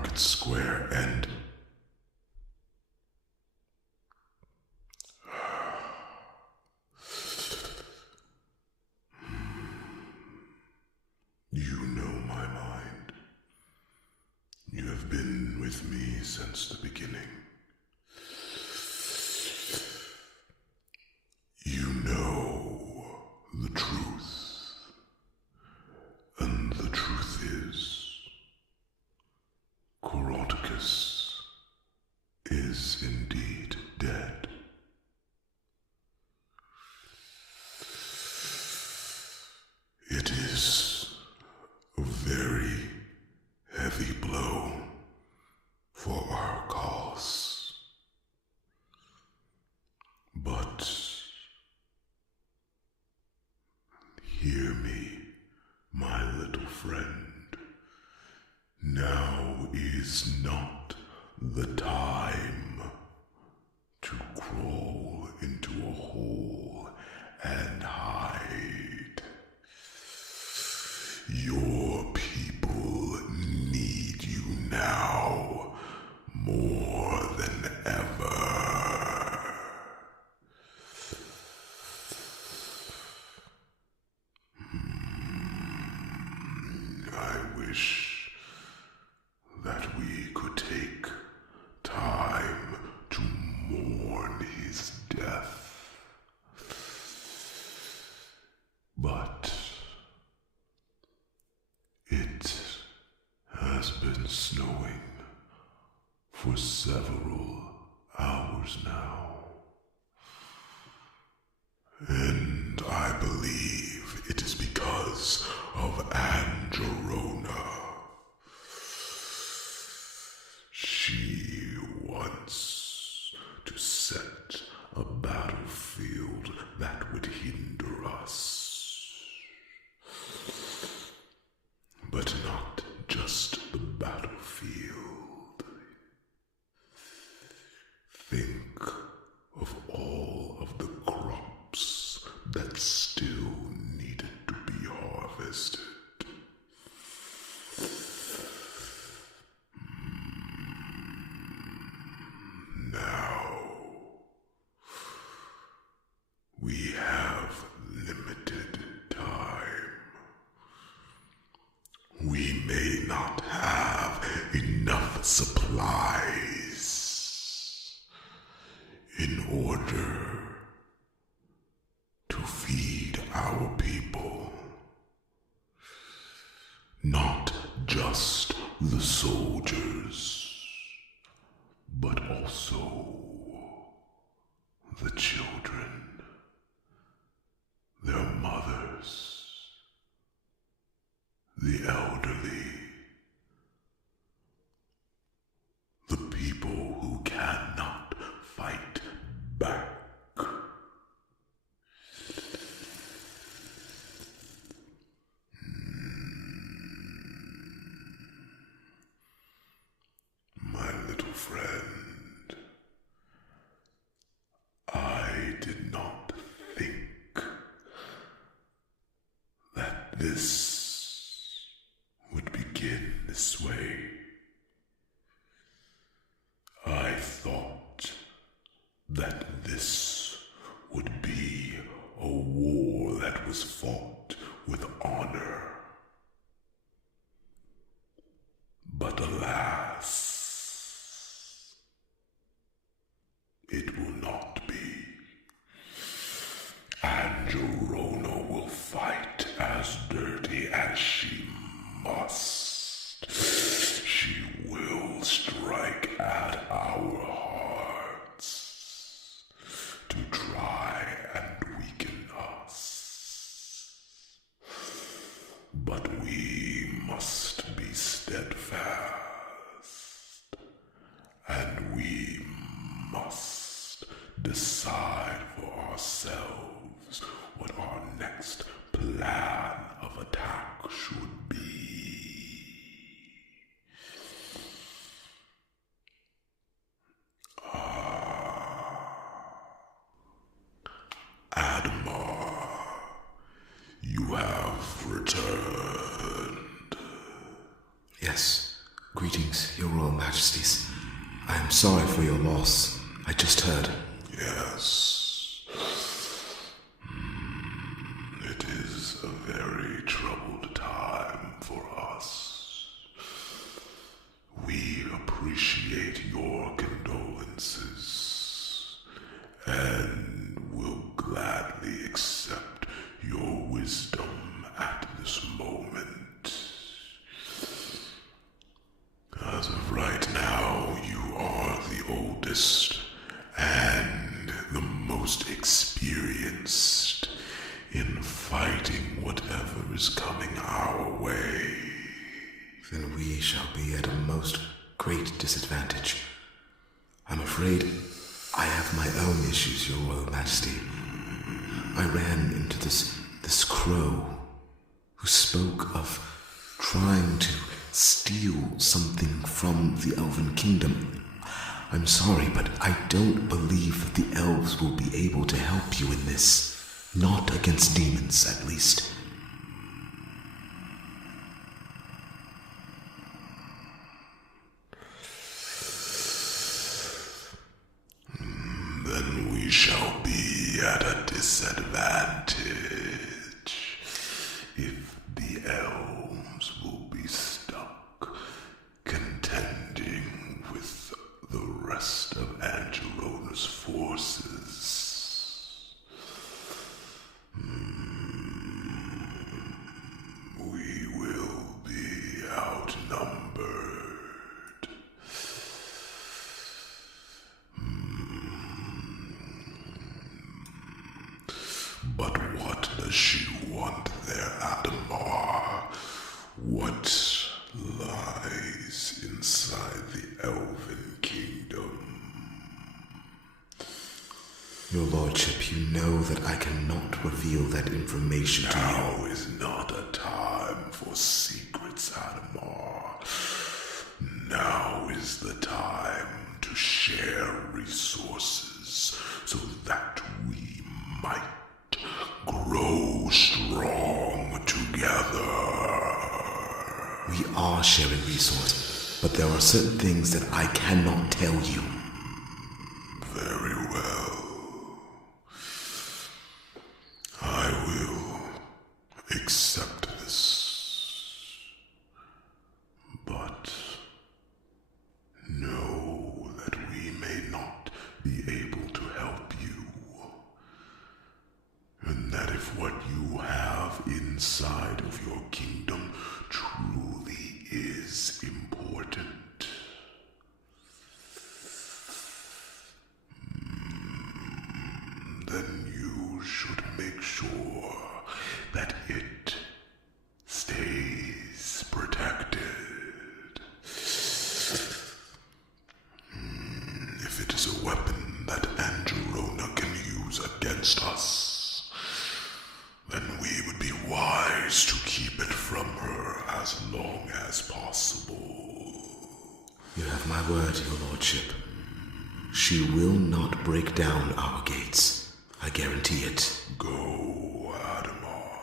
market square and you know my mind. You have been with me since the beginning. You know the truth, and the truth is, Chronicles is indeed dead. It is a very heavy blow for our cause. But hear me, my little friend. Now is not the time to crawl into a hole and hide. Your people need you now more than ever. I wish that we could take time to mourn his death. But it has been snowing for several hours now, and I believe it is because of Angelona. She wants to set a battlefield that would hinder us. But not just the battlefield. Think of all of the crops that still needed to be harvested. Now, we have limited time. We may not have enough supplies in order to feed our people. Not just the soldiers, but also the children, their mothers, the elderly, the people who cannot fight back. My little friend, I did not think that this would begin this way. I thought that this would be a war that was fought with honor. But alas, it will not be. Angelona will fight as dirty as she must. She will strike at our hearts to try and weaken us. But we must be steadfast, and we must decide for ourselves what our next plan of attack should be. Admar, you have returned. Yes, Greetings, Your Royal Majesties. I am sorry for your loss. I just heard. Yes. It is a very troubled time for us. We appreciate your condolences and will gladly accept your wisdom at this moment. As of right now, you are the oldest and the most experienced in fighting whatever is coming our way. Then we shall be at a most great disadvantage. I'm afraid I have my own issues, Your Royal Majesty. I ran into this crow who spoke of trying to steal something from the Elven Kingdom. I'm sorry, but I don't believe that the elves will be able to help you in this. Not against demons, at least. Then we shall be at a disadvantage if the elves will be stuck contending with the rest of Angelona's forces. We will be outnumbered. But what does she want there, Adamar? What lies inside the Elven Kingdom? Your Lordship, you know that I cannot reveal that information to you. Now is not a time for secrets, Adamar. Now is the time to share resources so that we might grow strong together. We are sharing resources, but there are certain things that I cannot tell you. Very well. I will accept this. But know that we may not be able to help you. And that if what you have inside of your kingdom truly is important, then you should make sure that it stays protected. If it is a weapon that Angelona can use against us, then we would be wise to keep it from her as long as possible. You have my word, Your Lordship. She will not break down our gates. I guarantee it. Go, Adamar.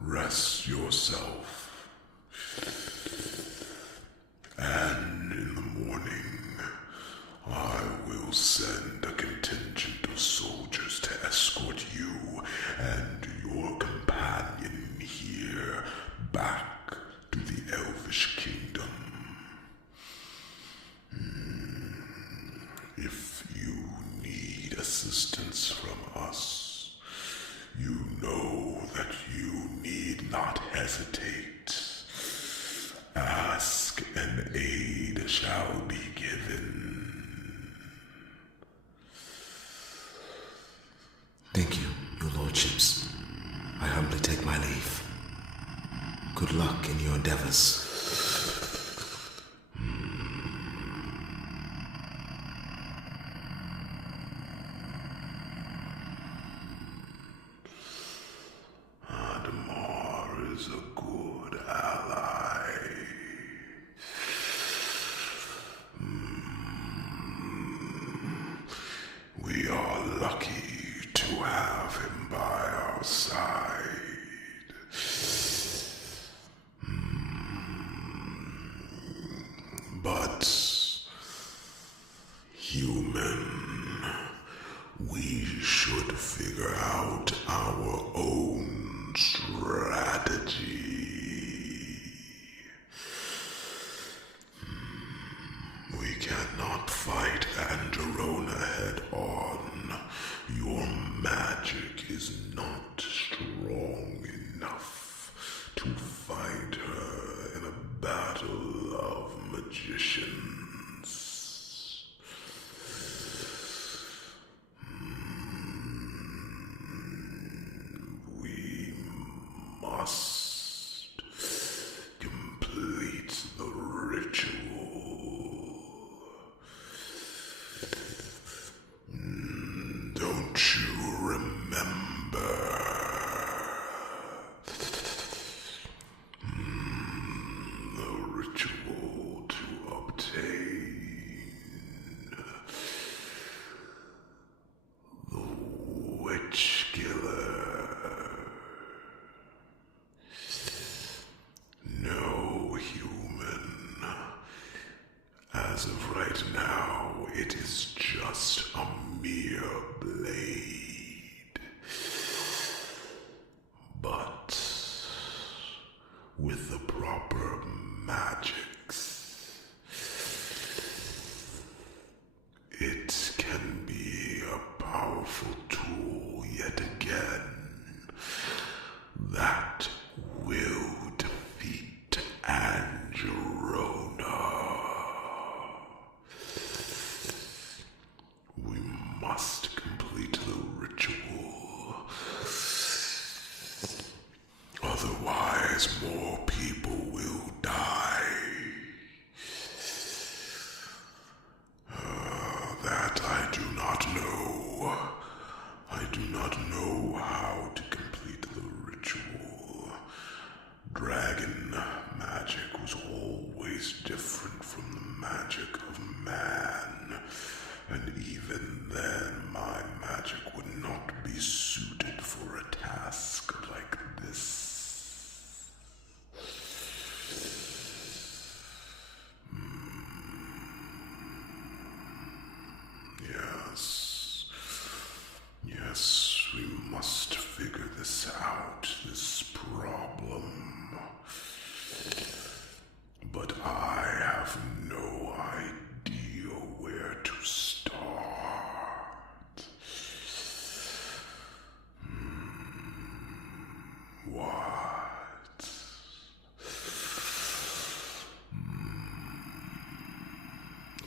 Rest yourself. And in the morning, I will send a contingent of soldiers to escort you and your companion here back to the Elvish Kingdom. If you need assistance from us, you know that you need not hesitate. Ask and aid shall be given. Thank you, Your Lordships. I humbly take my leave. Good luck in your endeavors. Adamar is a good ally. We are lucky to have him by our side. But, human, we should figure out our own strategy. We cannot fight Angerona head on. Your magic is not strong enough to fight her in a battle of magicians. We must complete the ritual. Don't you remember? The ritual to obtain the witch killer. No, human. As of right now, it is just a mere blade. But with the proper magics, it can be a powerful tool yet again that will defeat Angerona. We must complete the ritual. Otherwise, more people will die. That I do not know. I do not know how to complete the ritual. Dragon magic was always different from the magic of man. And even then, my magic would not be suited for a task like this. Yes, we must figure this out, this problem. But I have no idea where to start. What?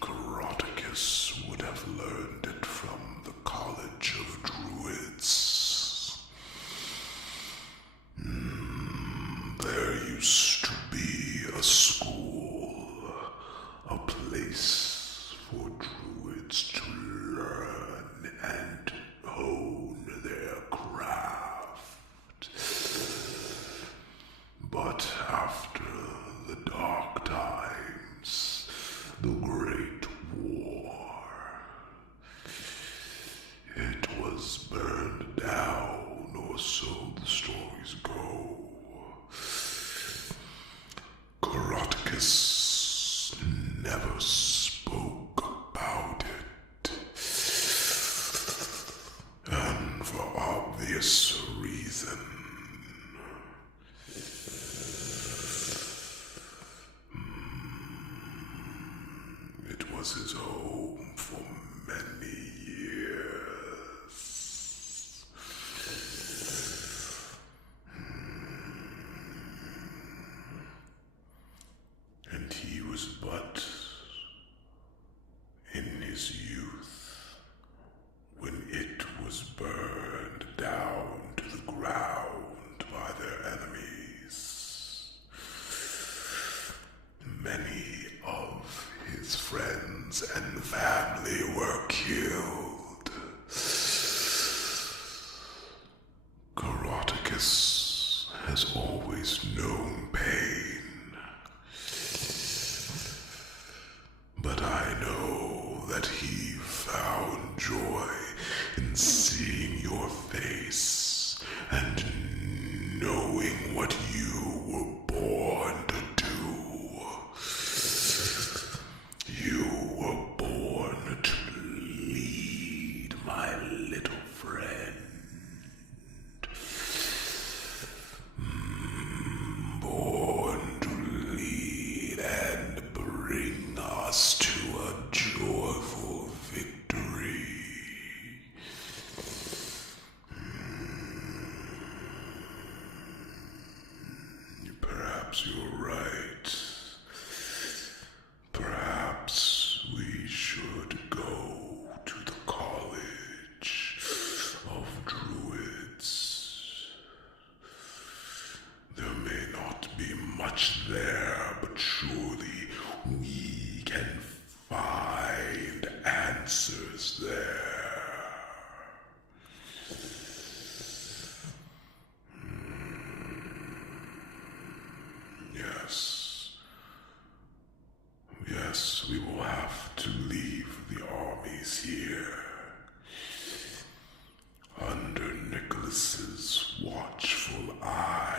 Chronicles would have learned it from the College of Druids. There used to be a school, a place for druids to learn and hone their craft. But after the dark times, the Great War, it was burned down, or so the stories go. Chronicles never spoke about it, and for obvious reason. It was his home for many years. And he was but in his youth when it was burned down to the ground by their enemies. Many of his friends and family were killed. Chronicles has always known pain. But I know that he found joy in seeing your face and knowing what you were born to do. there, but surely we can find answers there. Yes, we will have to leave the armies here. Under Nicholas's watchful eye.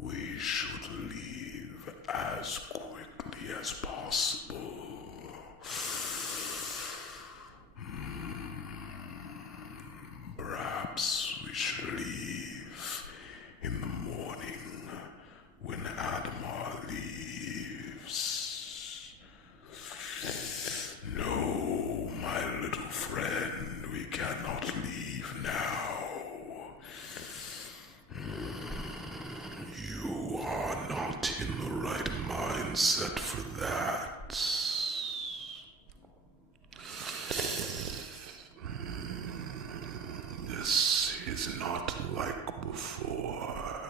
We should leave as quickly as possible. Perhaps we should leave in the morning when Adamar leaves. No, my little friend, we cannot leave now. You are not in the right mindset for that. This is not like before,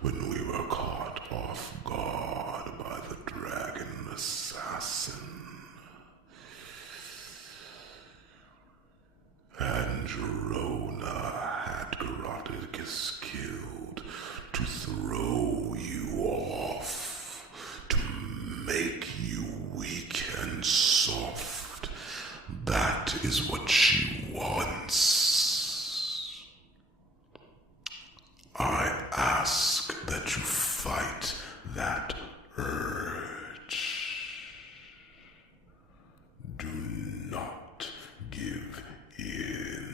when we were caught off guard by the dragon assassin. And Jerona had Chronicles killed to throw you off, to make you weak and soft. That is what she wants. I ask that you fight that urge. Do not give in.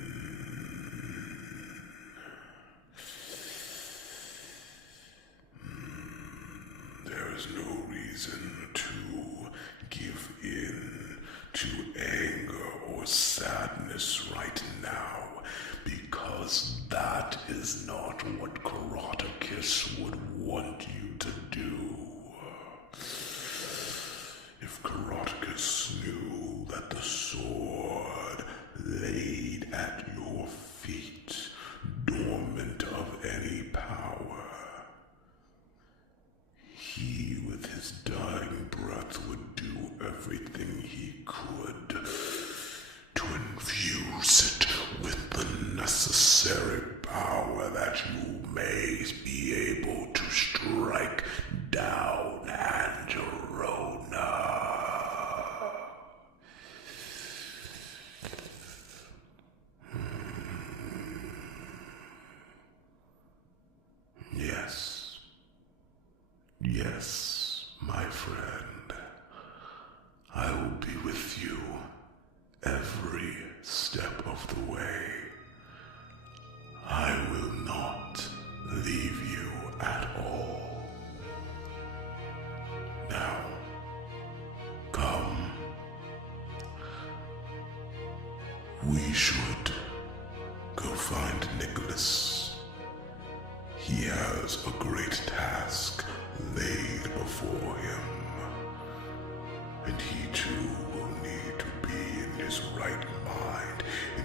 There is no reason to give in to anger or sadness right now, because that is not what Chronicles would want you to do. If Chronicles knew that the sword laid at your feet, dormant of any power, he with his dying breath would do everything he could to infuse it with the necessary power that you may be able to strike down Angelona. Yes, my friend. I will be with you every step of the way. I will not leave you at all. Now, come. We should go find Nicholas. He has a great task laid before him, and he too will need to be in his right mind in